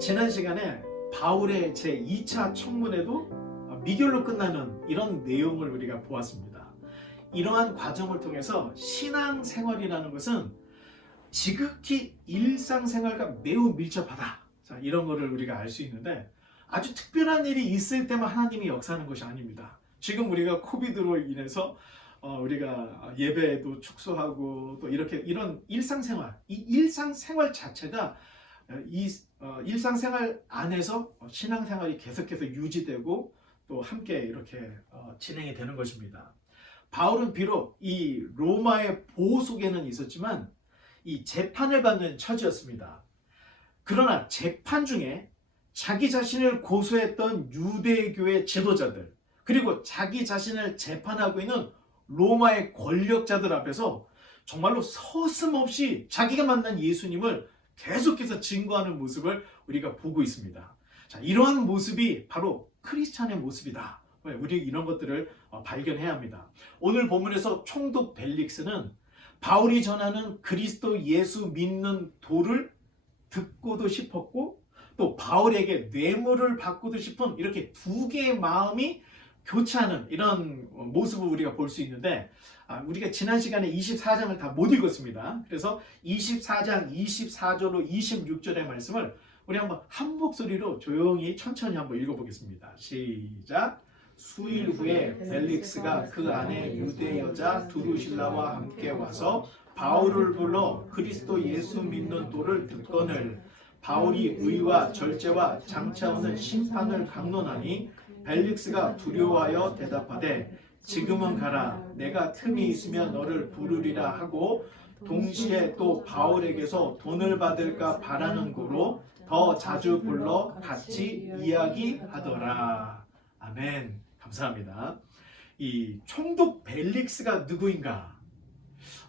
지난 시간에 바울의 제2차 청문회도 미결로 끝나는 이런 내용을 우리가 보았습니다. 이러한 과정을 통해서 신앙생활이라는 것은 지극히 일상생활과 매우 밀접하다. 자, 이런 거를 우리가 알 수 있는데 아주 특별한 일이 있을 때만 하나님이 역사하는 것이 아닙니다. 지금 우리가 코비드로 인해서 우리가 예배도 축소하고 또 이런 일상생활, 이 일상생활 자체가 일상생활 안에서 신앙생활이 계속해서 유지되고 또 함께 이렇게 진행이 되는 것입니다. 바울은 비록 이 로마의 보호 속에는 있었지만 이 재판을 받는 처지였습니다. 그러나 재판 중에 자기 자신을 고소했던 유대교의 지도자들 그리고 자기 자신을 재판하고 있는 로마의 권력자들 앞에서 정말로 서슴없이 자기가 만난 예수님을 계속해서 증거하는 모습을 우리가 보고 있습니다. 자, 이러한 모습이 바로 크리스찬의 모습이다. 우리 이런 것들을 발견해야 합니다. 오늘 본문에서 총독 벨릭스는 바울이 전하는 그리스도 예수 믿는 도를 듣고도 싶었고 또 바울에게 뇌물을 받고도 싶은 이렇게 두 개의 마음이 교차하는 이런 모습을 우리가 볼 수 있는데 우리가 지난 시간에 24장을 다 못 읽었습니다. 그래서 24장 24절로 26절의 말씀을 우리 한번 한 목소리로 조용히 천천히 한번 읽어보겠습니다. 시작! 수일 후에 벨릭스가 그 안에 유대 여자 두루실라와 함께 와서 바울을 불러 그리스도 예수 믿는 도를 듣거늘 바울이 의와 절제와 장차오는 심판을 강론하니 벨릭스가 두려워하여 대답하되 지금은 가라 내가 틈이 있으면 너를 부르리라 하고 동시에 또 바울에게서 돈을 받을까 바라는 고로 더 자주 불러 같이 이야기하더라. 아멘. 감사합니다. 이 총독 벨릭스가 누구인가?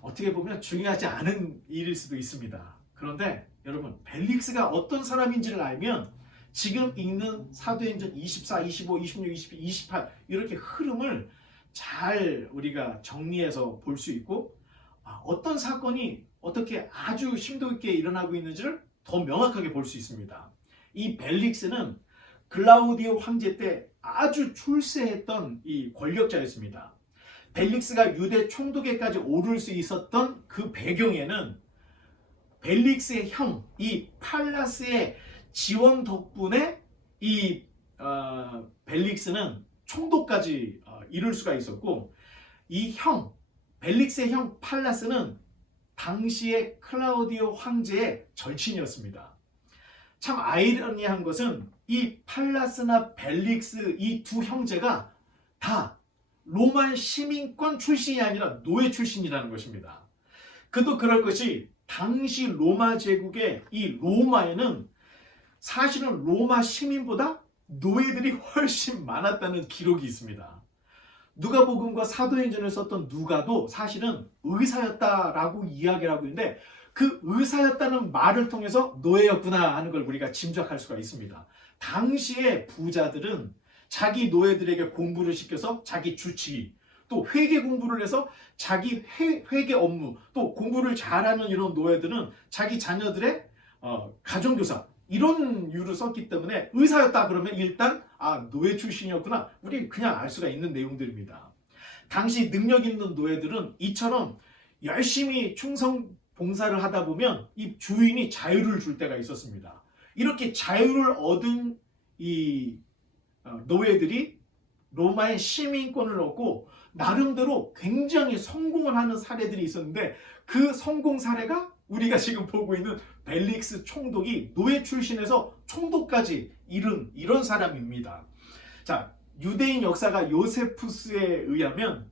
어떻게 보면 중요하지 않은 일일 수도 있습니다. 그런데 여러분 벨릭스가 어떤 사람인지를 알면 지금 읽는 사도행전 24, 25, 26, 27, 28 이렇게 흐름을 잘 우리가 정리해서 볼 수 있고 어떤 사건이 어떻게 아주 심도 있게 일어나고 있는지를 더 명확하게 볼 수 있습니다. 이 벨릭스는 글라우디오 황제 때 아주 출세했던 이 권력자였습니다. 벨릭스가 유대 총독에까지 오를 수 있었던 그 배경에는 벨릭스의 형, 이 팔라스의 지원 덕분에 이 벨릭스는 총독까지 이룰 수가 있었고 이 형, 벨릭스의 형 팔라스는 당시의 클라우디오 황제의 절친이었습니다. 참 아이러니한 것은 이 팔라스나 벨릭스 이 두 형제가 다 로마 시민권 출신이 아니라 노예 출신이라는 것입니다. 그도 그럴 것이 당시 로마 제국의 이 로마에는 사실은 로마 시민보다 노예들이 훨씬 많았다는 기록이 있습니다. 누가복음과 사도행전을 썼던 누가도 사실은 의사였다라고 이야기를 하고 있는데 그 의사였다는 말을 통해서 노예였구나 하는 걸 우리가 짐작할 수가 있습니다. 당시의 부자들은 자기 노예들에게 공부를 시켜서 자기 주치의 또 회계 공부를 해서 자기 회계 업무 또 공부를 잘하는 이런 노예들은 자기 자녀들의 가정교사 이런 이유로 썼기 때문에 의사였다 그러면 일단 노예 출신이었구나 우리 그냥 알 수가 있는 내용들입니다. 당시 능력 있는 노예들은 이처럼 열심히 충성 봉사를 하다 보면 이 주인이 자유를 줄 때가 있었습니다. 이렇게 자유를 얻은 이 노예들이 로마의 시민권을 얻고 나름대로 굉장히 성공을 하는 사례들이 있었는데 그 성공 사례가 우리가 지금 보고 있는 벨릭스 총독이 노예 출신에서 총독까지 이룬 이런 사람입니다. 자, 유대인 역사가 요세푸스에 의하면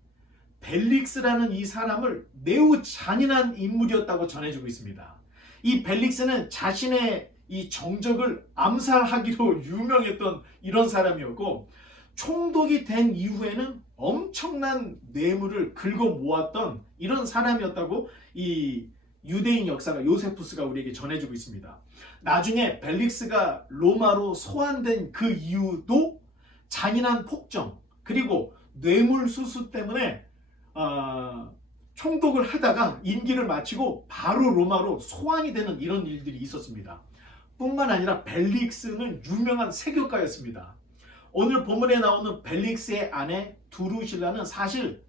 벨릭스라는 이 사람을 매우 잔인한 인물이었다고 전해지고 있습니다. 이 벨릭스는 자신의 이 정적을 암살하기로 유명했던 이런 사람이었고 총독이 된 이후에는 엄청난 뇌물을 긁어 모았던 이런 사람이었다고 이 유대인 역사가 요세푸스가 우리에게 전해주고 있습니다. 나중에 벨릭스가 로마로 소환된 그 이유도 잔인한 폭정 그리고 뇌물수수 때문에 총독을 하다가 임기를 마치고 바로 로마로 소환이 되는 이런 일들이 있었습니다. 뿐만 아니라 벨릭스는 유명한 세교가였습니다. 오늘 본문에 나오는 벨릭스의 아내 두루실라는 사실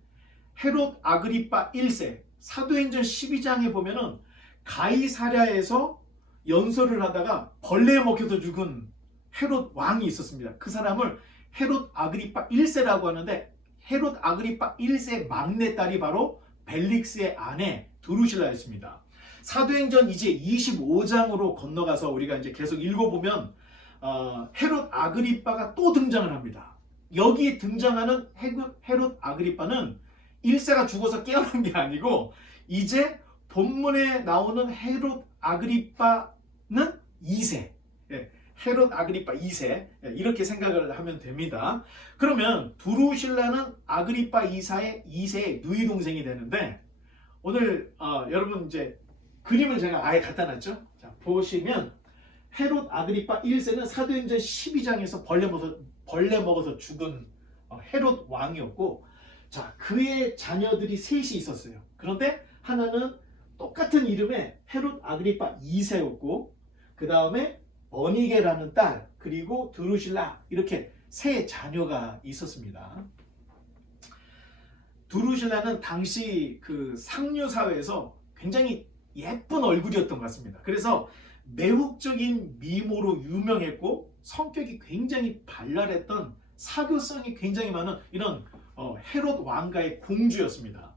헤롯 아그리파 1세 사도행전 12장에 보면은 가이사랴에서 연설을 하다가 벌레에 먹혀서 죽은 헤롯 왕이 있었습니다. 그 사람을 헤롯 아그리파 1세라고 하는데 헤롯 아그리파 1세 막내딸이 바로 벨릭스의 아내 두루실라였습니다. 사도행전 이제 25장으로 건너가서 우리가 이제 계속 읽어보면 헤롯 아그리파가 또 등장을 합니다. 여기에 등장하는 헤롯 아그리파는 1세가 죽어서 깨어난 게 아니고 이제 본문에 나오는 헤롯 아그리파는 2세. 헤롯 아그리파 2세 이렇게 생각을 하면 됩니다. 그러면 두루실라는 아그리파 2세의 누이 동생이 되는데 오늘 여러분 이제 그림을 제가 아예 갖다 놨죠. 자, 보시면 헤롯 아그리파 1세는 사도행전 12장에서 벌레 먹어서 죽은 헤롯 왕이었고, 자, 그의 자녀들이 셋이 있었어요. 그런데 하나는 똑같은 이름의 헤롯 아그리파 2세였고, 그 다음에 버니게라는 딸, 그리고 두루실라, 이렇게 세 자녀가 있었습니다. 두루실라는 당시 그 상류 사회에서 굉장히 예쁜 얼굴이었던 것 같습니다. 그래서 매혹적인 미모로 유명했고 성격이 굉장히 발랄했던 사교성이 굉장히 많은 이런 헤롯 왕가의 공주였습니다.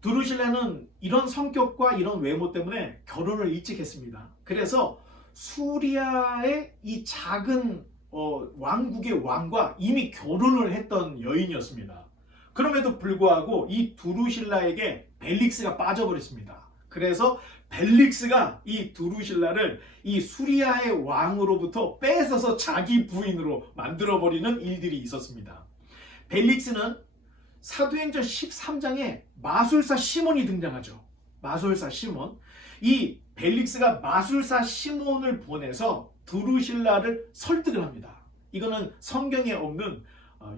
두루실라는 이런 성격과 이런 외모 때문에 결혼을 일찍 했습니다. 그래서 수리아의 이 작은 왕국의 왕과 이미 결혼을 했던 여인이었습니다. 그럼에도 불구하고 이 두루실라에게 벨릭스가 빠져버렸습니다. 그래서 벨릭스가 이 두루실라를 이 수리아의 왕으로부터 뺏어서 자기 부인으로 만들어버리는 일들이 있었습니다. 벨릭스는 사도행전 13장에 마술사 시몬이 등장하죠. 마술사 시몬. 이 벨릭스가 마술사 시몬을 보내서 두루실라를 설득을 합니다. 이거는 성경에 없는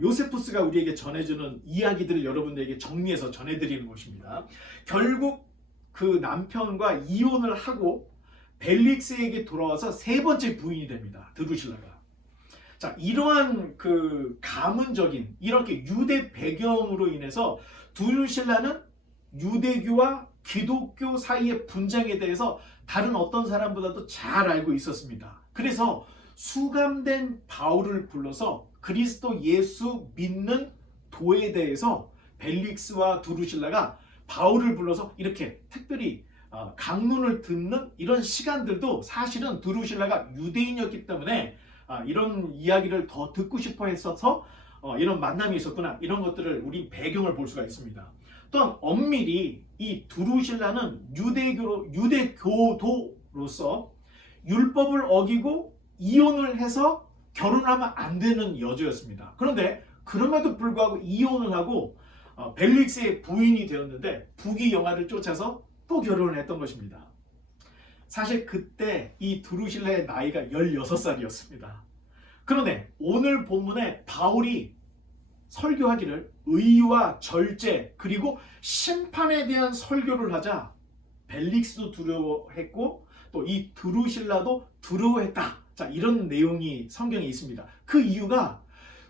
요세푸스가 우리에게 전해주는 이야기들을 여러분들에게 정리해서 전해드리는 것입니다. 결국 그 남편과 이혼을 하고 벨릭스에게 돌아와서 세 번째 부인이 됩니다. 두루실라가. 자, 이러한 그 가문적인 이렇게 유대 배경으로 인해서 두루실라는 유대교와 기독교 사이의 분쟁에 대해서 다른 어떤 사람보다도 잘 알고 있었습니다. 그래서 수감된 바울을 불러서 그리스도 예수 믿는 도에 대해서 벨릭스와 두루실라가 바울을 불러서 이렇게 특별히 강론을 듣는 이런 시간들도 사실은 두루실라가 유대인이었기 때문에 이런 이야기를 더 듣고 싶어 했어서 이런 만남이 있었구나, 이런 것들을 우리 배경을 볼 수가 있습니다. 또한 엄밀히 이 두루실라는 유대교도로서 율법을 어기고 이혼을 해서 결혼하면 안 되는 여자였습니다. 그런데 그럼에도 불구하고 이혼을 하고 벨릭스의 부인이 되었는데 부귀영화를 쫓아서 또 결혼을 했던 것입니다. 사실 그때 이 두루실라의 나이가 16살이었습니다. 그런데 오늘 본문에 바울이 설교하기를 의와 절제 그리고 심판에 대한 설교를 하자 벨릭스도 두려워했고 또 이 두루실라도 두려워했다. 자, 이런 내용이 성경에 있습니다. 그 이유가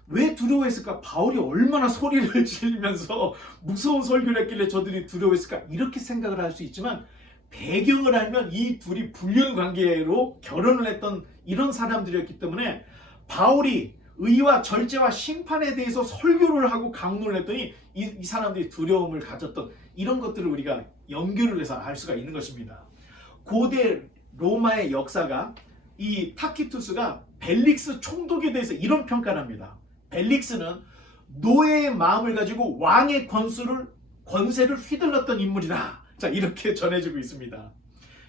왜 두려워했을까? 바울이 얼마나 소리를 지르면서 무서운 설교를 했길래 저들이 두려워했을까? 이렇게 생각을 할 수 있지만 배경을 알면 이 둘이 불륜 관계로 결혼을 했던 이런 사람들이었기 때문에 바울이 의와 절제와 심판에 대해서 설교를 하고 강론을 했더니 이 사람들이 두려움을 가졌던 이런 것들을 우리가 연결을 해서 알 수가 있는 것입니다. 고대 로마의 역사가 이 타키투스가 벨릭스 총독에 대해서 이런 평가를 합니다. 벨릭스는 노예의 마음을 가지고 왕의 권세를 휘둘렀던 인물이다. 자, 이렇게 전해지고 있습니다.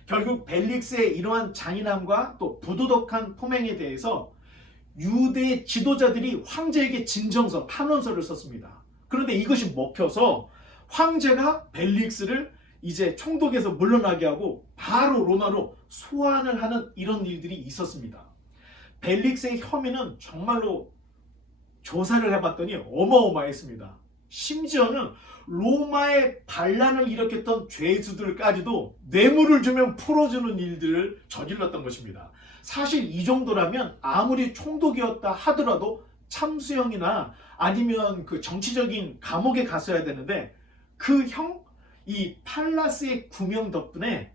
결국 벨릭스의 이러한 잔인함과 또 부도덕한 포맹에 대해서 유대 지도자들이 황제에게 진정서, 탄원서를 썼습니다. 그런데 이것이 먹혀서 황제가 벨릭스를 이제 총독에서 물러나게 하고 바로 로마로 소환을 하는 이런 일들이 있었습니다. 벨릭스의 혐의는 정말로 조사를 해봤더니 어마어마했습니다. 심지어는 로마의 반란을 일으켰던 죄수들까지도 뇌물을 주면 풀어주는 일들을 저질렀던 것입니다. 사실 이 정도라면 아무리 총독이었다 하더라도 참수형이나 아니면 그 정치적인 감옥에 갔어야 되는데 이 팔라스의 구명 덕분에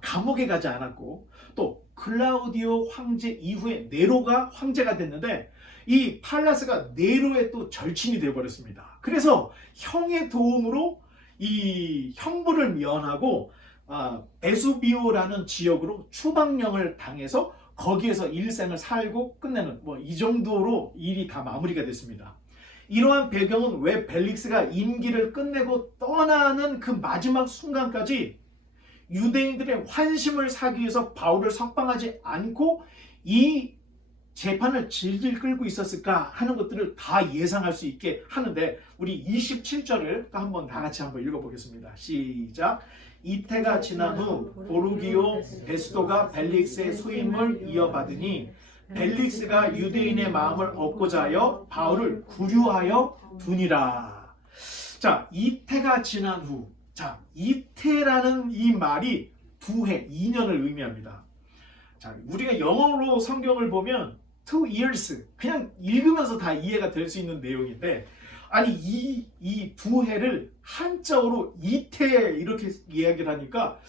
감옥에 가지 않았고, 또 클라우디오 황제 이후에 네로가 황제가 됐는데 이 팔라스가 네로의 또 절친이 되어버렸습니다. 그래서 형의 도움으로 이 형부를 면하고 베수비오라는 지역으로 추방령을 당해서 거기에서 일생을 살고 끝내는 이 정도로 일이 다 마무리가 됐습니다. 이러한 배경은 왜 벨릭스가 임기를 끝내고 떠나는 그 마지막 순간까지 유대인들의 환심을 사기 위해서 바울을 석방하지 않고 이 재판을 질질 끌고 있었을까 하는 것들을 다 예상할 수 있게 하는데, 우리 27절을 한번 다 같이 한번 읽어보겠습니다. 시작. 이태가 지난 후 보르기오 베스도가 벨릭스의 소임을 이어받으니 벨릭스가 유대인의 마음을 얻고자 하여 바울을 구류하여 두니라. 자, 이태가 지난 후. 자, 이태라는 이 말이 2해, 2년을 의미합니다. 자, 우리가 영어로 성경을 보면 2 years 그냥 읽으면서 다 이해가 될 수 있는 내용인데, 아니 이 2해를 한자어로 이태 이렇게 이야기를 하니까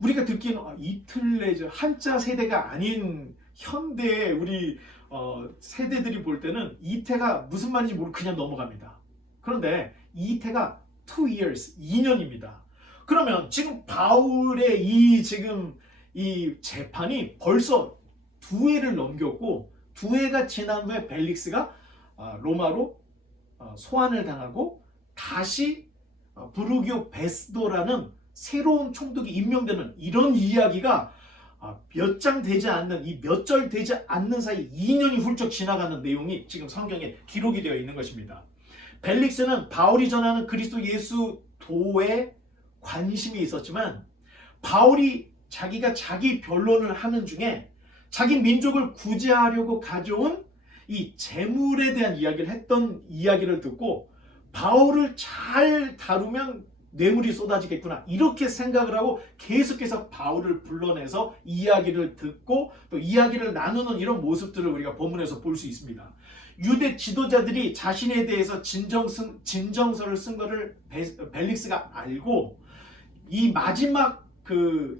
우리가 듣기에는 이틀 내지 한자 세대가 아닌 현대 우리 세대들이 볼 때는 이태가 무슨 말인지 모르고 그냥 넘어갑니다. 그런데 이태가 2 years, 2년입니다. 그러면 지금 바울의 지금 이 재판이 벌써 2해를 넘겼고, 2해가 지난 후에 벨릭스가 로마로 소환을 당하고 다시 부르기오 베스도라는 새로운 총독이 임명되는 이런 이야기가 몇 장 되지 않는, 이 몇 절 되지 않는 사이 2년이 훌쩍 지나가는 내용이 지금 성경에 기록이 되어 있는 것입니다. 벨릭스는 바울이 전하는 그리스도 예수 도에 관심이 있었지만, 바울이 자기가 자기 변론을 하는 중에 자기 민족을 구제하려고 가져온 이 재물에 대한 이야기를 했던 이야기를 듣고, 바울을 잘 다루면 뇌물이 쏟아지겠구나 이렇게 생각을 하고 계속해서 바울을 불러내서 이야기를 듣고 또 이야기를 나누는 이런 모습들을 우리가 본문에서 볼 수 있습니다. 유대 지도자들이 자신에 대해서 진정서를 쓴 것을 벨릭스가 알고, 이 마지막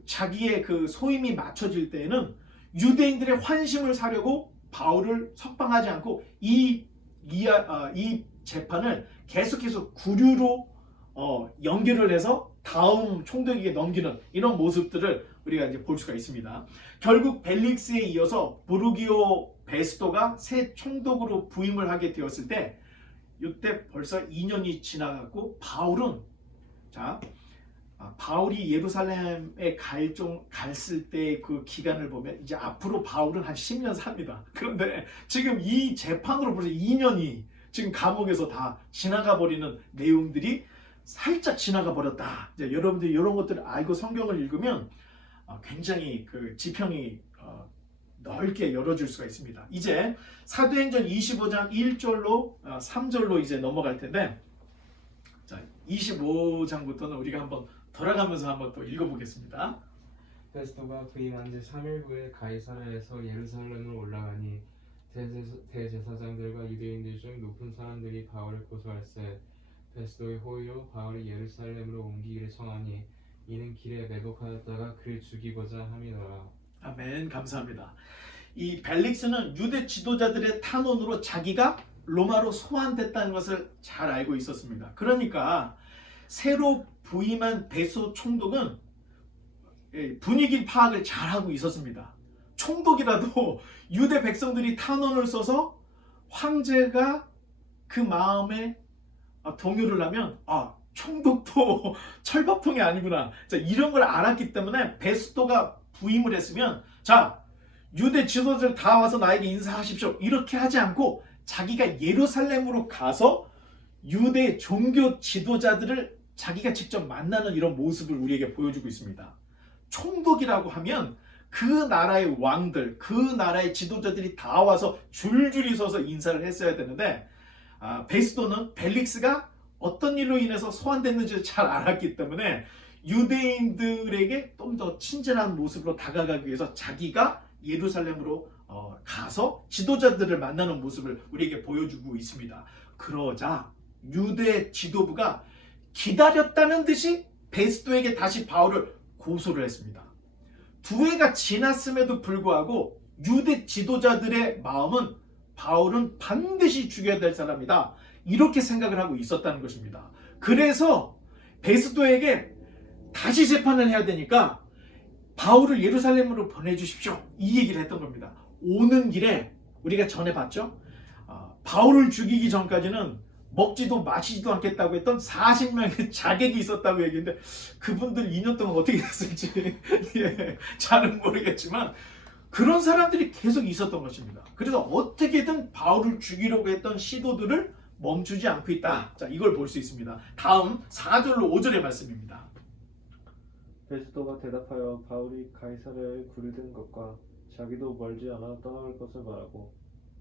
자기의 소임이 맞춰질 때에는 유대인들의 환심을 사려고 바울을 석방하지 않고 이 재판을 계속해서 구류로 연결을 해서 다음 총독에게 넘기는 이런 모습들을 우리가 이제 볼 수가 있습니다. 결국 벨릭스에 이어서 부르기오 베스도가 새 총독으로 부임을 하게 되었을 때, 이때 벌써 2년이 지나갔고 바울이 예루살렘에 갔을 때 그 기간을 보면 이제 앞으로 바울은 한 10년 삽니다. 그런데 지금 이 재판으로 벌써 2년이 지금 감옥에서 다 지나가 버리는 내용들이 살짝 지나가 버렸다. 이제 여러분들이 이런 것들을 알고 성경을 읽으면 굉장히 지평이 넓게 열어줄 수가 있습니다. 이제 사도행전 25장 1절로 3절로 이제 넘어갈 텐데, 자, 25장부터는 우리가 한번 돌아가면서 한번 또 읽어보겠습니다. 베스도가 부임한 지 3일 후에 가이사랴에서 예루살렘으로 올라가니 대제사장들과 유대인들 중 높은 사람들이 바울을 고소할세 베스도의 호의로 바울이 예루살렘으로 옮기기를 청하니 이는 길에 매복하였다가 그를 죽이고자 함이더라. 아멘. 감사합니다. 이 벨릭스는 유대 지도자들의 탄원으로 자기가 로마로 소환됐다는 것을 잘 알고 있었습니다. 그러니까 새로 부임한 베소 총독은 분위기 파악을 잘하고 있었습니다. 총독이라도 유대 백성들이 탄원을 써서 황제가 그 마음에 동요를 하면 총독도 철밥통이 아니구나. 자, 이런 걸 알았기 때문에 베스도가 부임을 했으면, 자, 유대 지도자들 다 와서 나에게 인사하십시오 이렇게 하지 않고 자기가 예루살렘으로 가서 유대 종교 지도자들을 자기가 직접 만나는 이런 모습을 우리에게 보여주고 있습니다. 총독이라고 하면 그 나라의 왕들, 그 나라의 지도자들이 다 와서 줄줄이 서서 인사를 했어야 되는데, 베스도는 벨릭스가 어떤 일로 인해서 소환됐는지 잘 알았기 때문에 유대인들에게 좀 더 친절한 모습으로 다가가기 위해서 자기가 예루살렘으로 가서 지도자들을 만나는 모습을 우리에게 보여주고 있습니다. 그러자 유대 지도부가 기다렸다는 듯이 베스도에게 다시 바울을 고소를 했습니다. 두 해가 지났음에도 불구하고 유대 지도자들의 마음은 바울은 반드시 죽여야 될 사람이다, 이렇게 생각을 하고 있었다는 것입니다. 그래서 베스도에게 다시 재판을 해야 되니까 바울을 예루살렘으로 보내주십시오, 이 얘기를 했던 겁니다. 오는 길에 우리가 전에 봤죠? 바울을 죽이기 전까지는 먹지도 마시지도 않겠다고 했던 40명의 자객이 있었다고 얘기했는데 그분들 2년 동안 어떻게 됐을지 예, 잘은 모르겠지만 그런 사람들이 계속 있었던 것입니다. 그래서 어떻게든 바울을 죽이려고 했던 시도들을 멈추지 않고 있다. 자, 이걸 볼 수 있습니다. 다음 4절로 5절의 말씀입니다. 베스도가 대답하여 바울이 가이사랴에 굴든 것과 자기도 멀지 않아 떠나갈 것을 말하고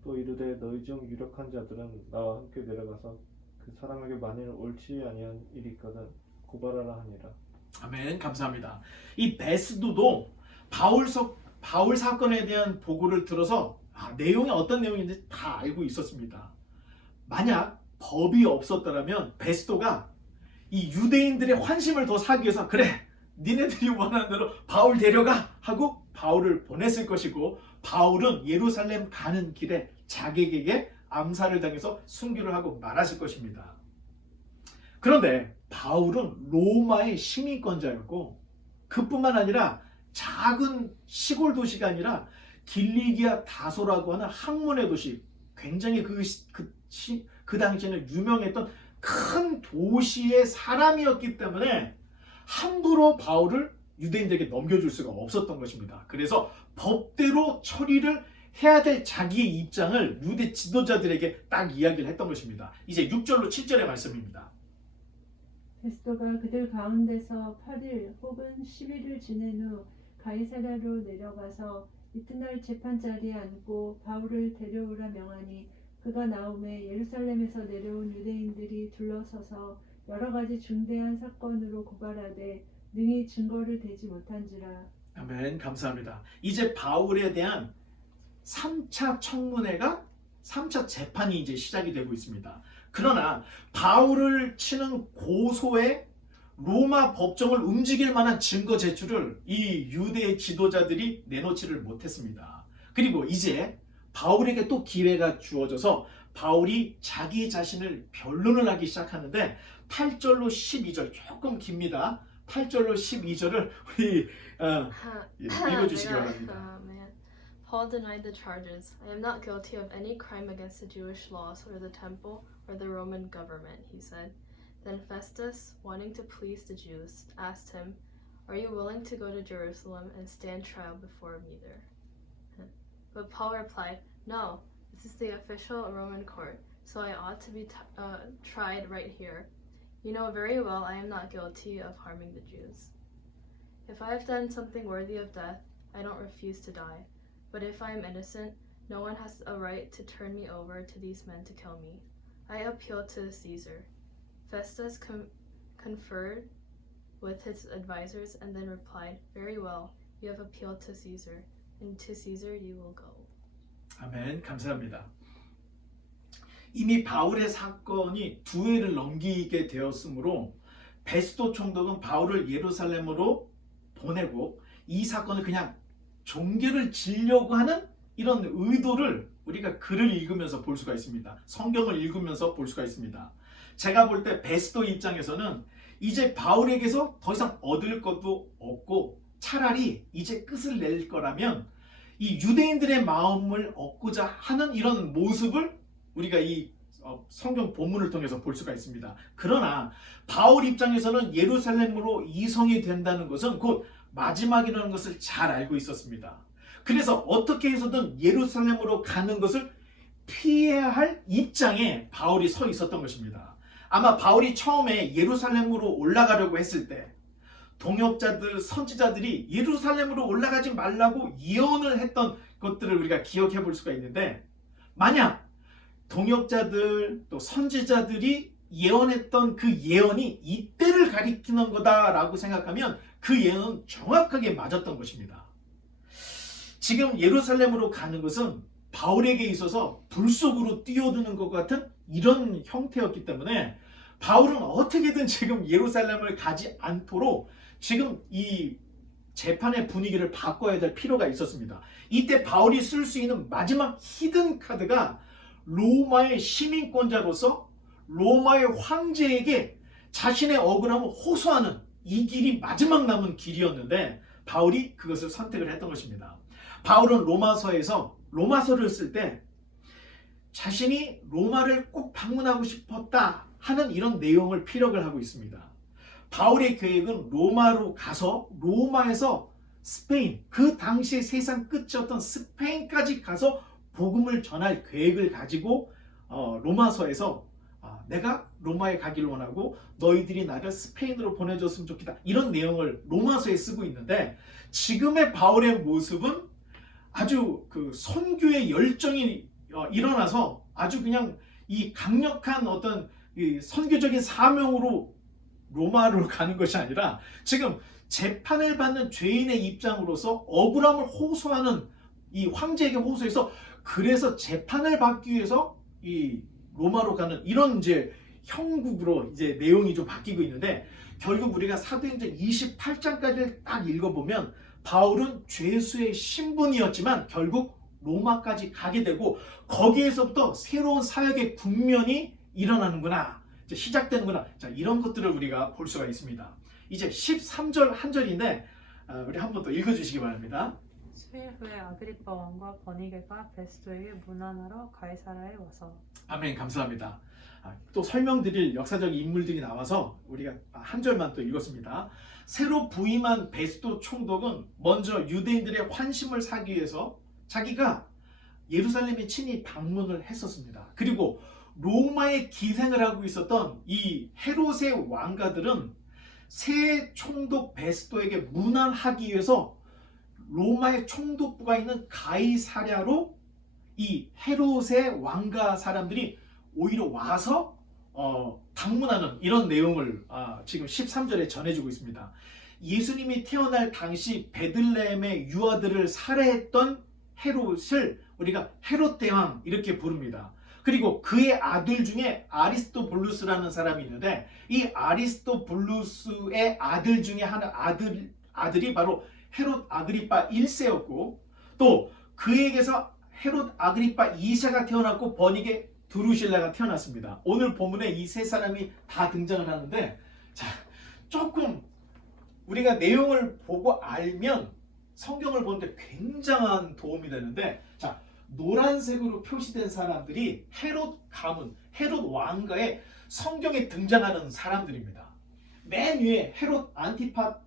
또 이르되 너희 중 유력한 자들은 나와 함께 내려가서 그 사람에게 만일 옳지 아니한 일이 있거든 고발하라 하니라. 아멘. 감사합니다. 이 베스도도 바울 사건에 대한 보고를 들어서 내용이 어떤 내용인지 다 알고 있었습니다. 만약 법이 없었더라면 베스도가 이 유대인들의 환심을 더 사기 위해서 그래, 니네들이 원하는 대로 바울 데려가 하고 바울을 보냈을 것이고, 바울은 예루살렘 가는 길에 자객에게 암살을 당해서 순교를 하고 말았을 것입니다. 그런데 바울은 로마의 시민권자였고, 그뿐만 아니라 작은 시골 도시가 아니라 길리기아 다소라고 하는 학문의 도시, 굉장히 그 당시에는 유명했던 큰 도시의 사람이었기 때문에 함부로 바울을 유대인들에게 넘겨줄 수가 없었던 것입니다. 그래서 법대로 처리를 해야 될 자기의 입장을 유대 지도자들에게 딱 이야기를 했던 것입니다. 이제 6절로 7절의 말씀입니다. 베스도가 그들 가운데서 8일 혹은 11일 지낸 후 가이사랴로 내려가서 이튿날 재판자리에 앉고 바울을 데려오라 명하니 그가 나오매 예루살렘에서 내려온 유대인들이 둘러서서 여러 가지 중대한 사건으로 고발하되 능히 증거를 대지 못한지라. 아멘. 감사합니다. 이제 바울에 대한 3차 청문회가 3차 재판이 이제 시작이 되고 있습니다. 그러나 바울을 치는 고소에 로마 법정을 움직일 만한 증거 제출을 이 유대 지도자들이 내놓지를 못했습니다. 그리고 이제 바울에게 또 기회가 주어져서 바울이 자기 자신을 변론을 하기 시작하는데 8절로 12절 조금 깁니다. 8절로 12절을 우리 읽어주시기 바랍니다. Paul denied the charges. I am not guilty of any crime against the Jewish laws or the temple or the Roman government, he said. Then Festus, wanting to please the Jews, asked him, Are you willing to go to Jerusalem and stand trial before me there? But Paul replied, No, this is the official Roman court, so I ought to be tried right here. You know very well I am not guilty of harming the Jews. If I have done something worthy of death, I don't refuse to die. But if I am innocent, no one has a right to turn me over to these men to kill me. I appeal to Caesar. Festus conferred with his advisors and then replied, Very well, you have appealed to Caesar, and to Caesar you will go. 아멘. 감사합니다. 이미 바울의 사건이 2회를 넘기게 되었으므로 베스도 총독은 바울을 예루살렘으로 보내고 이 사건을 그냥 종결을 지려고 하는 이런 의도를 우리가 글을 읽으면서 볼 수가 있습니다. 성경을 읽으면서 볼 수가 있습니다. 제가 볼 때 베스도 입장에서는 이제 바울에게서 더 이상 얻을 것도 없고 차라리 이제 끝을 낼 거라면 이 유대인들의 마음을 얻고자 하는 이런 모습을 우리가 이 성경 본문을 통해서 볼 수가 있습니다. 그러나 바울 입장에서는 예루살렘으로 이송이 된다는 것은 곧 마지막이라는 것을 잘 알고 있었습니다. 그래서 어떻게 해서든 예루살렘으로 가는 것을 피해야 할 입장에 바울이 서 있었던 것입니다. 아마 바울이 처음에 예루살렘으로 올라가려고 했을 때 동역자들, 선지자들이 예루살렘으로 올라가지 말라고 예언을 했던 것들을 우리가 기억해 볼 수가 있는데, 만약 동역자들 또 선지자들이 예언했던 그 예언이 이때를 가리키는 거다라고 생각하면 그 예언은 정확하게 맞았던 것입니다. 지금 예루살렘으로 가는 것은 바울에게 있어서 불 속으로 뛰어드는 것 같은 이런 형태였기 때문에 바울은 어떻게든 지금 예루살렘을 가지 않도록 지금 이 재판의 분위기를 바꿔야 될 필요가 있었습니다. 이때 바울이 쓸 수 있는 마지막 히든 카드가 로마의 시민권자로서 로마의 황제에게 자신의 억울함을 호소하는 이 길이 마지막 남은 길이었는데 바울이 그것을 선택을 했던 것입니다. 바울은 로마서를 쓸 때 자신이 로마를 꼭 방문하고 싶었다 하는 이런 내용을 피력을 하고 있습니다. 바울의 계획은 로마로 가서 로마에서 스페인, 그 당시의 세상 끝이었던 스페인까지 가서 복음을 전할 계획을 가지고 로마서에서 내가 로마에 가기를 원하고 너희들이 나를 스페인으로 보내줬으면 좋겠다, 이런 내용을 로마서에 쓰고 있는데, 지금의 바울의 모습은 아주 그 선교의 열정이 일어나서 아주 그냥 이 강력한 어떤 이 선교적인 사명으로 로마로 가는 것이 아니라 지금 재판을 받는 죄인의 입장으로서 억울함을 호소하는 이 황제에게 호소해서, 그래서 재판을 받기 위해서 이 로마로 가는 이런 이제 형국으로 이제 내용이 좀 바뀌고 있는데, 결국 우리가 사도행전 28장까지를 딱 읽어보면 바울은 죄수의 신분이었지만 결국 로마까지 가게 되고 거기에서부터 새로운 사역의 국면이 일어나는구나, 이제 시작되는구나. 자, 이런 것들을 우리가 볼 수가 있습니다. 이제 13절 한 절인데 우리 한 번 더 읽어주시기 바랍니다. 수일 후에 아그리빠 왕과 버니게가 베스도에게 문안하러 가이사라에 와서. 아멘. 감사합니다. 또 설명드릴 역사적 인물들이 나와서 우리가 한 절만 또 읽었습니다. 새로 부임한 베스도 총독은 먼저 유대인들의 환심을 사기 위해서 자기가 예루살렘에 친히 방문을 했었습니다. 그리고 로마에 기생을 하고 있었던 이 헤롯의 왕가들은 새 총독 베스도에게 문안하기 위해서 로마의 총독부가 있는 가이사랴로 이 헤롯의 왕가 사람들이 오히려 와서 방문하는 이런 내용을 지금 13절에 전해주고 있습니다. 예수님이 태어날 당시 베들레헴의 유아들을 살해했던 헤롯을 우리가 헤롯 대왕 이렇게 부릅니다. 그리고 그의 아들 중에 아리스토블루스라는 사람이 있는데, 이 아리스토블루스의 아들 중에 하나 아들이 바로 헤롯 아그리빠 1세였고, 또 그에게서 헤롯 아그리빠 2세가 태어났고 버니게 드루실라가 태어났습니다. 오늘 본문에 이 세 사람이 다 등장을 하는데, 자, 조금 우리가 내용을 보고 알면 성경을 보는데 굉장한 도움이 되는데, 자, 노란색으로 표시된 사람들이 헤롯 가문, 헤롯 왕가의 성경에 등장하는 사람들입니다. 맨 위에 헤롯 안티파터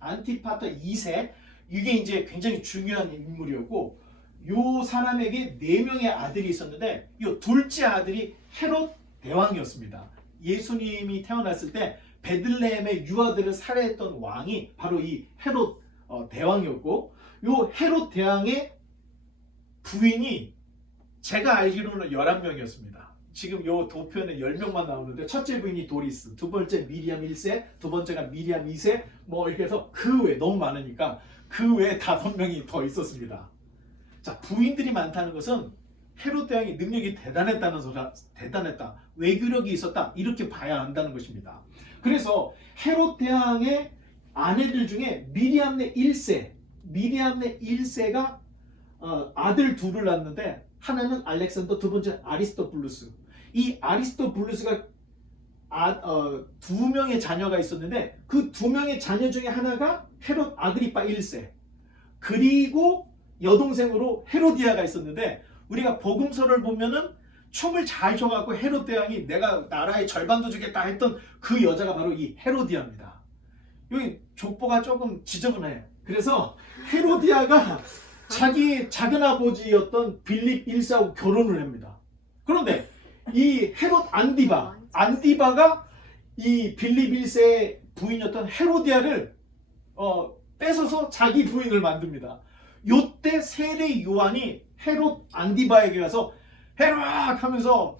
2세, 이게 이제 굉장히 중요한 인물이었고, 요 사람에게 4명의 아들이 있었는데 요 둘째 아들이 헤롯 대왕이었습니다. 예수님이 태어났을 때 베들레헴의 유아들을 살해했던 왕이 바로 이 헤롯 대왕이었고, 요 헤롯 대왕의 부인이 제가 알기로는 11명이었습니다. 지금 요 도표에는 10명만 나오는데, 첫째 부인이 도리스, 두 번째 미리암 1세, 두 번째가 미리암 2세, 뭐 이렇게 해서 그 외에 너무 많으니까 그 외에 5명이 더 있었습니다. 자, 부인들이 많다는 것은 헤롯 대왕이 능력이 대단했다, 외교력이 있었다, 이렇게 봐야 한다는 것입니다. 그래서 헤롯 대왕의 아내들 중에 미리암네 1세가 아들 둘을 낳았는데, 하나는 알렉산더, 두 번째는 아리스토블루스. 이 아리스토블루스가 2명의 자녀가 있었는데, 그 2명의 자녀 중에 하나가 헤롯 아그리빠 1세, 그리고 여동생으로 헤로디아가 있었는데, 우리가 복음서를 보면은 춤을 잘 춰갖고 헤롯 대왕이 내가 나라의 절반도 주겠다 했던 그 여자가 바로 이 헤로디아입니다. 여기 족보가 조금 지저분해. 그래서 헤로디아가 자기 작은아버지였던 빌립 1세하고 결혼을 합니다. 그런데 이 헤롯 안디바가 이 빌립 1세의 부인이었던 헤로디아를 뺏어서 자기 부인을 만듭니다. 요때 세례 요한이 헤롯 안디바에게 가서 헤롯 하면서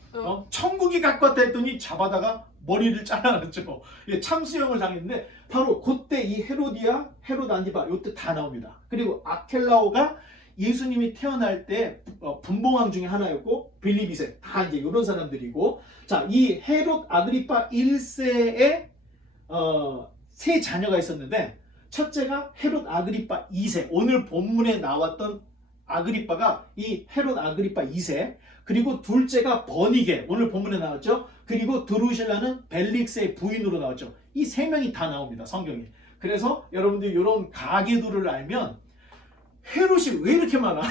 천국이 갖고 왔다 했더니 잡아다가 머리를 잘라놨죠. 예, 참수형을 당했는데 바로 그때 이 헤로디아, 헤롯 안디바 이때 다 나옵니다. 그리고 아켈라오가 예수님이 태어날 때 분봉왕 중에 하나였고 빌리비세 다 이제 이런 사람들이고 자, 이 헤롯 아그리파 1세의 세 자녀가 있었는데 첫째가 헤롯 아그리파 2세 오늘 본문에 나왔던 아그리파가 이 헤롯 아그리파 2세 그리고 둘째가 버니게 오늘 본문에 나왔죠. 그리고 드루실라는 벨릭스의 부인으로 나왔죠. 이 세 명이 다 나옵니다. 성경에. 그래서 여러분들 이런 가계도를 알면 헤롯이 왜 이렇게 많아?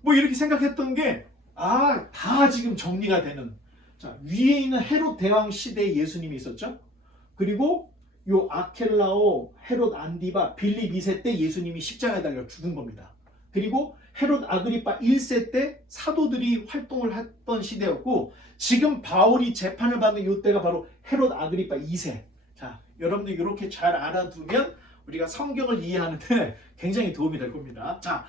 뭐 이렇게 생각했던 게 다 지금 정리가 되는 자 위에 있는 헤롯 대왕 시대에 예수님이 있었죠. 그리고 요 아켈라오, 헤롯 안디바, 빌립 2세 때 예수님이 십자가에 달려 죽은 겁니다. 그리고 헤롯 아그리파 1세 때 사도들이 활동을 했던 시대였고 지금 바울이 재판을 받는 이때가 바로 헤롯 아그리파 2세. 자, 여러분들 이렇게 잘 알아두면 우리가 성경을 이해하는데 굉장히 도움이 될 겁니다. 자,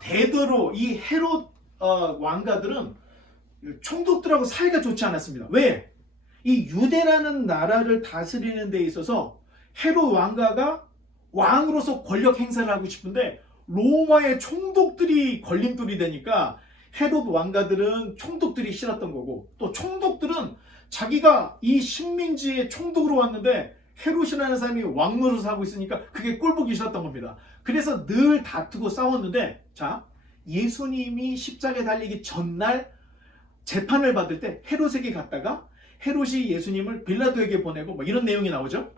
대대로 이 헤롯 왕가들은 총독들하고 사이가 좋지 않았습니다. 왜? 이 유대라는 나라를 다스리는 데 있어서 헤롯 왕가가 왕으로서 권력 행사를 하고 싶은데 로마의 총독들이 걸림돌이 되니까 헤롯 왕가들은 총독들이 싫었던 거고 또 총독들은 자기가 이 식민지의 총독으로 왔는데 헤롯이라는 사람이 왕노릇을 하고 있으니까 그게 꼴보기 싫었던 겁니다. 그래서 늘 다투고 싸웠는데 자 예수님이 십자가에 달리기 전날 재판을 받을 때 헤롯에게 갔다가 헤롯이 예수님을 빌라도에게 보내고 뭐 이런 내용이 나오죠.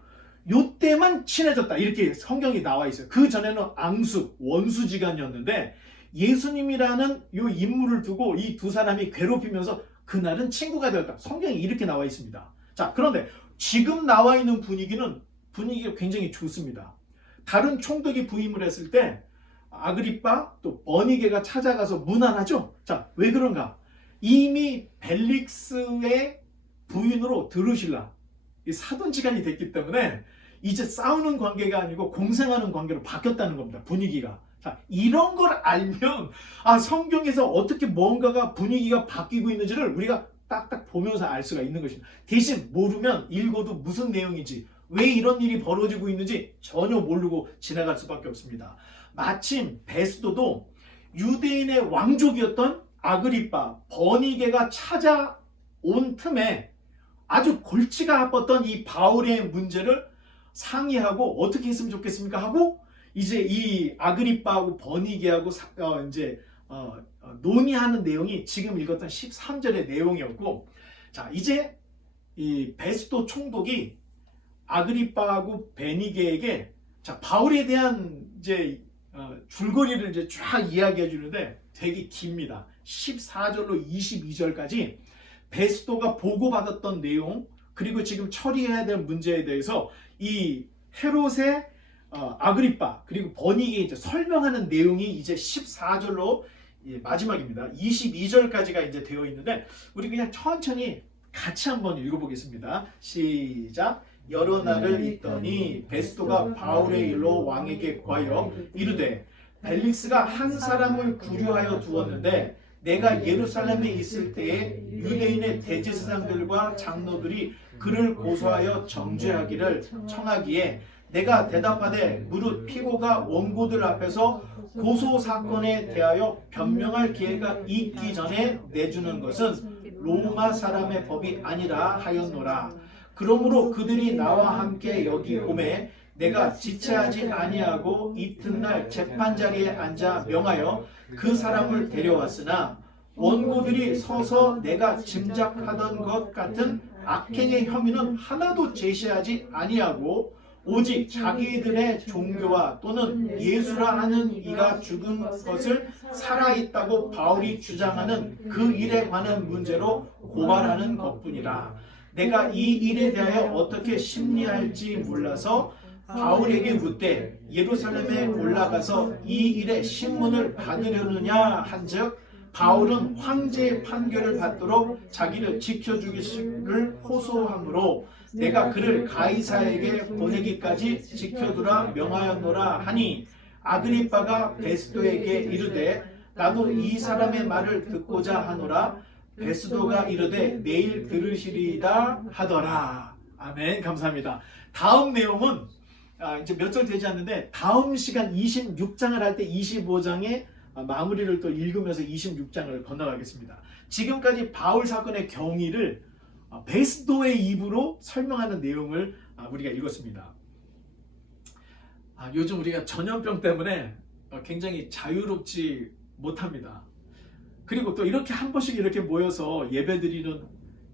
요때만 친해졌다 이렇게 성경이 나와 있어요. 그 전에는 앙수 원수지간이었는데 예수님이라는 요 인물을 두고 이 두 사람이 괴롭히면서 그날은 친구가 되었다. 성경이 이렇게 나와 있습니다. 자 그런데 지금 나와 있는 분위기가 굉장히 좋습니다. 다른 총독이 부임을 했을 때 아그리파 또 버니게가 찾아가서 문안하죠. 자 왜 그런가? 이미 벨릭스의 부인으로 드루실라 사돈지간이 됐기 때문에 이제 싸우는 관계가 아니고 공생하는 관계로 바뀌었다는 겁니다. 분위기가. 자, 이런 걸 알면 성경에서 어떻게 뭔가가 분위기가 바뀌고 있는지를 우리가 딱딱 보면서 알 수가 있는 것입니다. 대신 모르면 읽어도 무슨 내용인지 왜 이런 일이 벌어지고 있는지 전혀 모르고 지나갈 수밖에 없습니다. 마침 베스도도 유대인의 왕족이었던 아그리파 버니게가 찾아온 틈에 아주 골치가 아팠던 이 바울의 문제를 상의하고 어떻게 했으면 좋겠습니까 하고 이제 이 아그리파하고 버니게하고 논의하는 내용이 지금 읽었던 13절의 내용이었고 자 이제 이 베스도 총독이 아그리파하고 베니게에게 자 바울에 대한 이제 줄거리를 이제 쫙 이야기해 주는데 되게 깁니다. 14절로 22절까지 베스도가 보고받았던 내용 그리고 지금 처리해야 될 문제에 대해서 이 헤롯의 아그리파 그리고 버니게 이제 설명하는 내용이 이제 14절로 마지막입니다. 22절까지가 이제 되어 있는데 우리 그냥 천천히 같이 한번 읽어보겠습니다. 시작. 여러 날을 있더니 베스도가 바울의 일로 왕에게 구하여 이르되 벨릭스가 한 사람을 구류하여 두었는데 내가 예루살렘에 있을 때에 유대인의 대제사장들과 장로들이 그를 고소하여 정죄하기를 청하기에 내가 대답하되 무릇 피고가 원고들 앞에서 고소 사건에 대하여 변명할 기회가 있기 전에 내주는 것은 로마 사람의 법이 아니라 하였노라. 그러므로 그들이 나와 함께 여기 오매 내가 지체하지 아니하고 이튿날 재판 자리에 앉아 명하여 그 사람을 데려왔으나 원고들이 서서 내가 짐작하던 것 같은 악행의 혐의는 하나도 제시하지 아니하고 오직 자기들의 종교와 또는 예수라 하는 이가 죽은 것을 살아있다고 바울이 주장하는 그 일에 관한 문제로 고발하는 것뿐이라. 내가 이 일에 대하여 어떻게 심리할지 몰라서 바울에게 묻되 예루살렘에 올라가서 이 일의 신문을 받으려느냐 한즉 바울은 황제의 판결을 받도록 자기를 지켜주기를 호소하므로 내가 그를 가이사에게 보내기까지 지켜두라 명하였노라 하니 아그리파가 베스도에게 이르되 나도 이 사람의 말을 듣고자 하노라. 베스도가 이르되 내일 들으시리이다 하더라. 아멘. 감사합니다. 다음 내용은 이제 몇 절 되지 않는데 다음 시간 26장을 할 때 25장의 마무리를 또 읽으면서 26장을 건너가겠습니다. 지금까지 바울 사건의 경위를 베스도의 입으로 설명하는 내용을 우리가 읽었습니다. 요즘 우리가 전염병 때문에 굉장히 자유롭지 못합니다. 그리고 또 이렇게 한 번씩 이렇게 모여서 예배드리는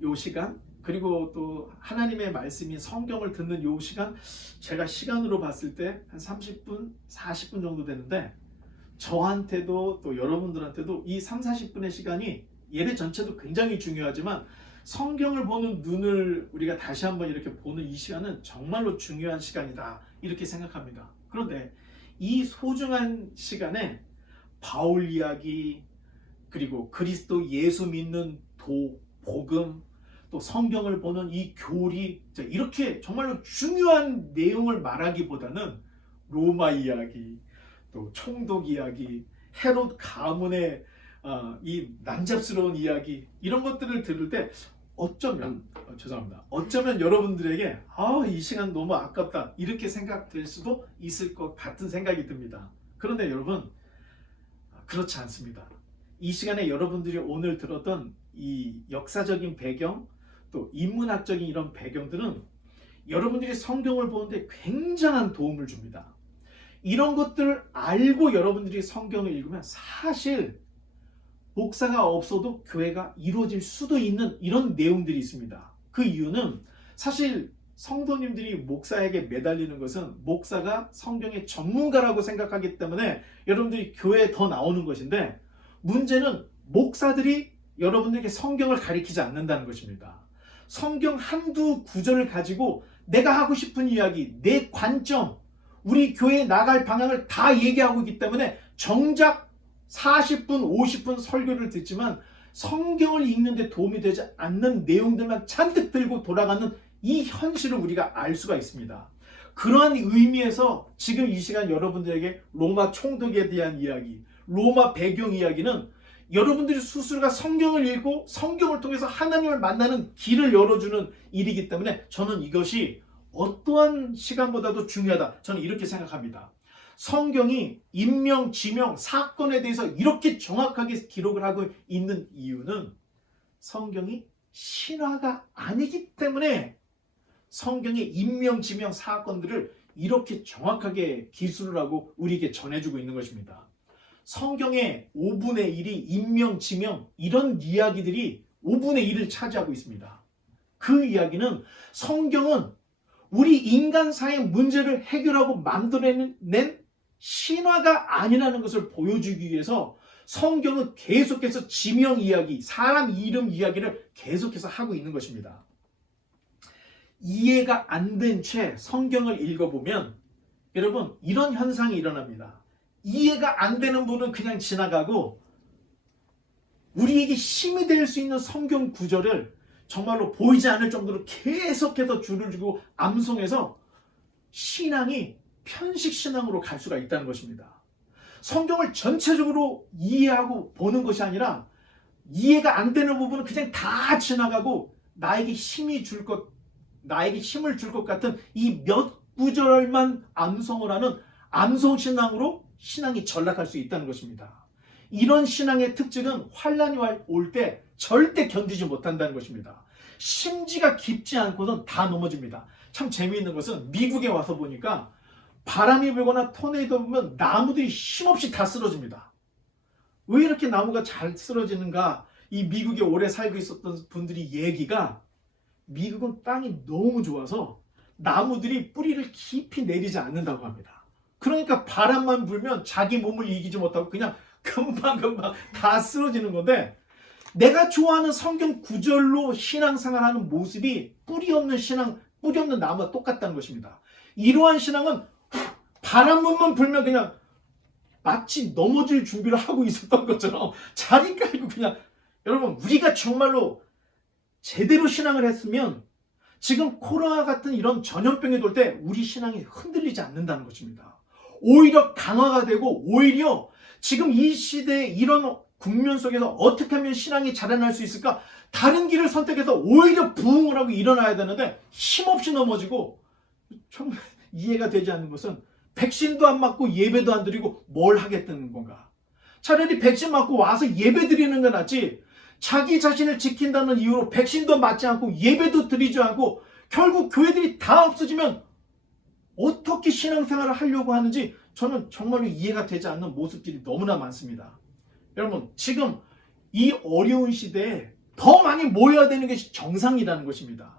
요 시간, 그리고 또 하나님의 말씀인 성경을 듣는 요 시간, 제가 시간으로 봤을 때 한 30분, 40분 정도 되는데 저한테도 또 여러분들한테도 이 3, 40분의 시간이 예배 전체도 굉장히 중요하지만 성경을 보는 눈을 우리가 다시 한번 이렇게 보는 이 시간은 정말로 중요한 시간이다 이렇게 생각합니다. 그런데 이 소중한 시간에 바울 이야기, 그리고 그리스도 예수 믿는 복음, 또 성경을 보는 이 교리, 이렇게 정말로 중요한 내용을 말하기보다는 로마 이야기, 또 총독 이야기, 헤롯 가문의 이 난잡스러운 이야기, 이런 것들을 들을 때 어쩌면 여러분들에게 이 시간 너무 아깝다 이렇게 생각될 수도 있을 것 같은 생각이 듭니다. 그런데 여러분, 그렇지 않습니다. 이 시간에 여러분들이 오늘 들었던 이 역사적인 배경, 또 인문학적인 이런 배경들은 여러분들이 성경을 보는데 굉장한 도움을 줍니다. 이런 것들을 알고 여러분들이 성경을 읽으면 사실 목사가 없어도 교회가 이루어질 수도 있는 이런 내용들이 있습니다. 그 이유는 사실 성도님들이 목사에게 매달리는 것은 목사가 성경의 전문가라고 생각하기 때문에 여러분들이 교회에 더 나오는 것인데, 문제는 목사들이 여러분들에게 성경을 가리키지 않는다는 것입니다. 성경 한두 구절을 가지고 내가 하고 싶은 이야기, 내 관점, 우리 교회에 나갈 방향을 다 얘기하고 있기 때문에 정작 40분, 50분 설교를 듣지만 성경을 읽는데 도움이 되지 않는 내용들만 잔뜩 들고 돌아가는 이 현실을 우리가 알 수가 있습니다. 그러한 의미에서 지금 이 시간 여러분들에게 로마 총독에 대한 이야기, 로마 배경 이야기는 여러분들이 스스로가 성경을 읽고 성경을 통해서 하나님을 만나는 길을 열어주는 일이기 때문에 저는 이것이 어떠한 시간보다도 중요하다, 저는 이렇게 생각합니다. 성경이 인명, 지명, 사건에 대해서 이렇게 정확하게 기록을 하고 있는 이유는 성경이 신화가 아니기 때문에 성경의 인명, 지명, 사건들을 이렇게 정확하게 기술을 하고 우리에게 전해주고 있는 것입니다. 성경의 5분의 1이 인명, 지명, 이런 이야기들이 5분의 1을 차지하고 있습니다. 그 이야기는 성경은 우리 인간사의 문제를 해결하고 만들어낸 신화가 아니라는 것을 보여주기 위해서 성경은 계속해서 지명 이야기, 사람 이름 이야기를 계속해서 하고 있는 것입니다. 이해가 안 된 채 성경을 읽어보면 여러분, 이런 현상이 일어납니다. 이해가 안 되는 부분은 그냥 지나가고 우리에게 힘이 될 수 있는 성경 구절을 정말로 보이지 않을 정도로 계속해서 줄을 주고 암송해서 신앙이 편식 신앙으로 갈 수가 있다는 것입니다. 성경을 전체적으로 이해하고 보는 것이 아니라 이해가 안 되는 부분은 그냥 다 지나가고 나에게 힘을 줄 것 같은 이 몇 구절만 암송을 하는 암송 신앙으로 신앙이 전락할 수 있다는 것입니다. 이런 신앙의 특징은 환란이 올 때 절대 견디지 못한다는 것입니다. 심지가 깊지 않고는 다 넘어집니다. 참 재미있는 것은 미국에 와서 보니까 바람이 불거나 토네이도 보면 나무들이 힘없이 다 쓰러집니다. 왜 이렇게 나무가 잘 쓰러지는가? 이 미국에 오래 살고 있었던 분들이 얘기가, 미국은 땅이 너무 좋아서 나무들이 뿌리를 깊이 내리지 않는다고 합니다. 그러니까 바람만 불면 자기 몸을 이기지 못하고 그냥 금방금방 다 쓰러지는 건데, 내가 좋아하는 성경 구절로 신앙생활하는 모습이 뿌리 없는 신앙, 뿌리 없는 나무와 똑같다는 것입니다. 이러한 신앙은 바람만 불면 그냥 마치 넘어질 준비를 하고 있었던 것처럼 자리 깔고 그냥, 여러분, 우리가 정말로 제대로 신앙을 했으면 지금 코로나 같은 이런 전염병이 돌 때 우리 신앙이 흔들리지 않는다는 것입니다. 오히려 강화가 되고, 오히려 지금 이 시대에 이런 국면 속에서 어떻게 하면 신앙이 자라날 수 있을까? 다른 길을 선택해서 오히려 부흥을 하고 일어나야 되는데 힘없이 넘어지고, 정말 이해가 되지 않는 것은 백신도 안 맞고 예배도 안 드리고 뭘 하겠다는 건가? 차라리 백신 맞고 와서 예배 드리는 건 낫지, 자기 자신을 지킨다는 이유로 백신도 맞지 않고 예배도 드리지 않고 결국 교회들이 다 없어지면 어떻게 신앙생활을 하려고 하는지 저는 정말로 이해가 되지 않는 모습들이 너무나 많습니다. 여러분, 지금 이 어려운 시대에 더 많이 모여야 되는 것이 정상이라는 것입니다.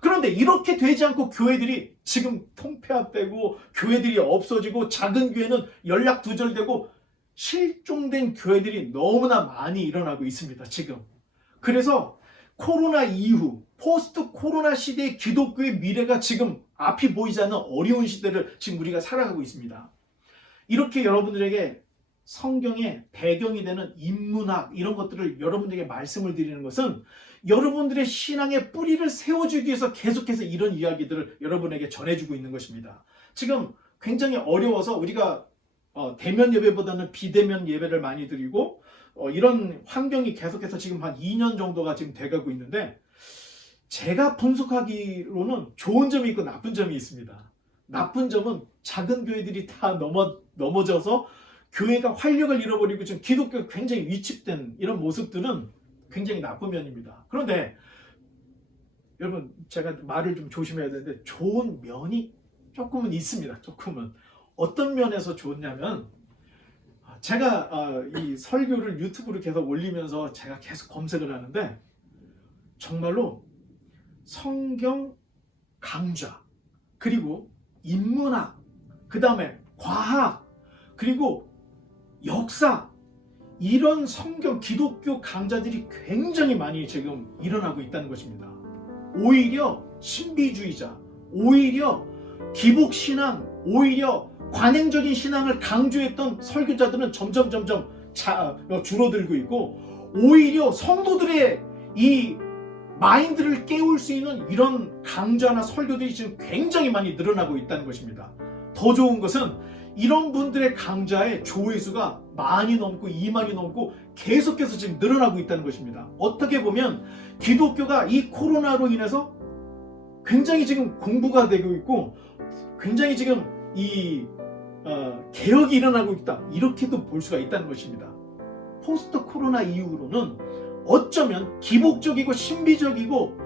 그런데 이렇게 되지 않고 교회들이 지금 통폐합되고 교회들이 없어지고 작은 교회는 연락 두절되고 실종된 교회들이 너무나 많이 일어나고 있습니다. 지금. 그래서 코로나 이후 포스트 코로나 시대의 기독교의 미래가 지금 앞이 보이지 않는 어려운 시대를 지금 우리가 살아가고 있습니다. 이렇게 여러분들에게 성경의 배경이 되는 인문학 이런 것들을 여러분들에게 말씀을 드리는 것은 여러분들의 신앙의 뿌리를 세워주기 위해서 계속해서 이런 이야기들을 여러분에게 전해주고 있는 것입니다. 지금 굉장히 어려워서 우리가 대면 예배보다는 비대면 예배를 많이 드리고 이런 환경이 계속해서 지금 한 2년 정도가 지금 돼가고 있는데, 제가 분석하기로는 좋은 점이 있고 나쁜 점이 있습니다. 나쁜 점은 작은 교회들이 다 넘어져서 교회가 활력을 잃어버리고 지금 기독교가 굉장히 위축된 이런 모습들은 굉장히 나쁜 면입니다. 그런데 여러분, 제가 말을 좀 조심해야 되는데 좋은 면이 조금은 있습니다. 조금은. 어떤 면에서 좋냐면, 제가 이 설교를 유튜브로 계속 올리면서 제가 계속 검색을 하는데 정말로 성경 강좌, 그리고 인문학, 그 다음에 과학, 그리고 역사, 이런 성경 기독교 강좌들이 굉장히 많이 지금 일어나고 있다는 것입니다. 오히려 신비주의자, 오히려 기복신앙, 오히려 관행적인 신앙을 강조했던 설교자들은 점점 줄어들고 있고, 오히려 성도들의 이 마인드를 깨울 수 있는 이런 강좌나 설교들이 지금 굉장히 많이 늘어나고 있다는 것입니다. 더 좋은 것은 이런 분들의 강좌의 조회수가 많이 넘고 2만이 넘고 계속해서 지금 늘어나고 있다는 것입니다. 어떻게 보면 기독교가 이 코로나로 인해서 굉장히 지금 공부가 되고 있고 굉장히 지금 이 개혁이 일어나고 있다, 이렇게도 볼 수가 있다는 것입니다. 포스트 코로나 이후로는 어쩌면 기복적이고 신비적이고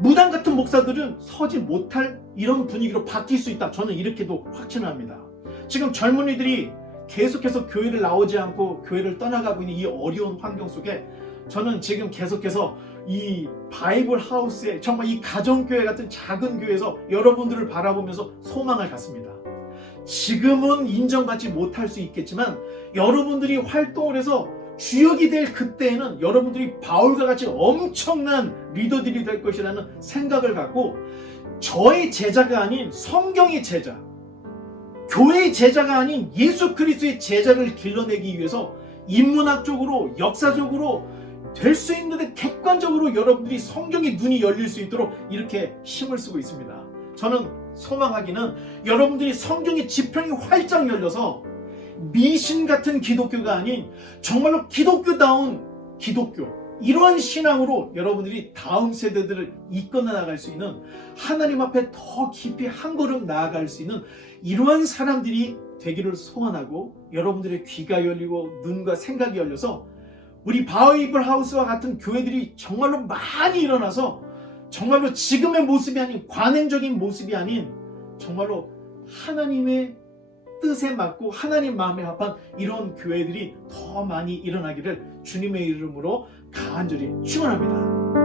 무당 같은 목사들은 서지 못할 이런 분위기로 바뀔 수 있다, 저는 이렇게도 확신합니다. 지금 젊은이들이 계속해서 교회를 나오지 않고 교회를 떠나가고 있는 이 어려운 환경 속에 저는 지금 계속해서 이 바이블 하우스에, 정말 이 가정교회 같은 작은 교회에서 여러분들을 바라보면서 소망을 갖습니다. 지금은 인정받지 못할 수 있겠지만 여러분들이 활동을 해서 주역이 될 그때에는 여러분들이 바울과 같이 엄청난 리더들이 될 것이라는 생각을 갖고, 저의 제자가 아닌 성경의 제자, 교회의 제자가 아닌 예수 그리스도의 제자를 길러내기 위해서 인문학적으로 역사적으로 될 수 있는데 객관적으로 여러분들이 성경의 눈이 열릴 수 있도록 이렇게 힘을 쓰고 있습니다. 저는 소망하기는 여러분들이 성경의 지평이 활짝 열려서 미신 같은 기독교가 아닌 정말로 기독교다운 기독교, 이러한 신앙으로 여러분들이 다음 세대들을 이끌어 나갈 수 있는, 하나님 앞에 더 깊이 한 걸음 나아갈 수 있는 이러한 사람들이 되기를 소원하고, 여러분들의 귀가 열리고 눈과 생각이 열려서 우리 바이블 하우스와 같은 교회들이 정말로 많이 일어나서 정말로 지금의 모습이 아닌, 관행적인 모습이 아닌 정말로 하나님의 뜻에 맞고 하나님 마음에 합한 이런 교회들이 더 많이 일어나기를 주님의 이름으로 간절히 축원합니다.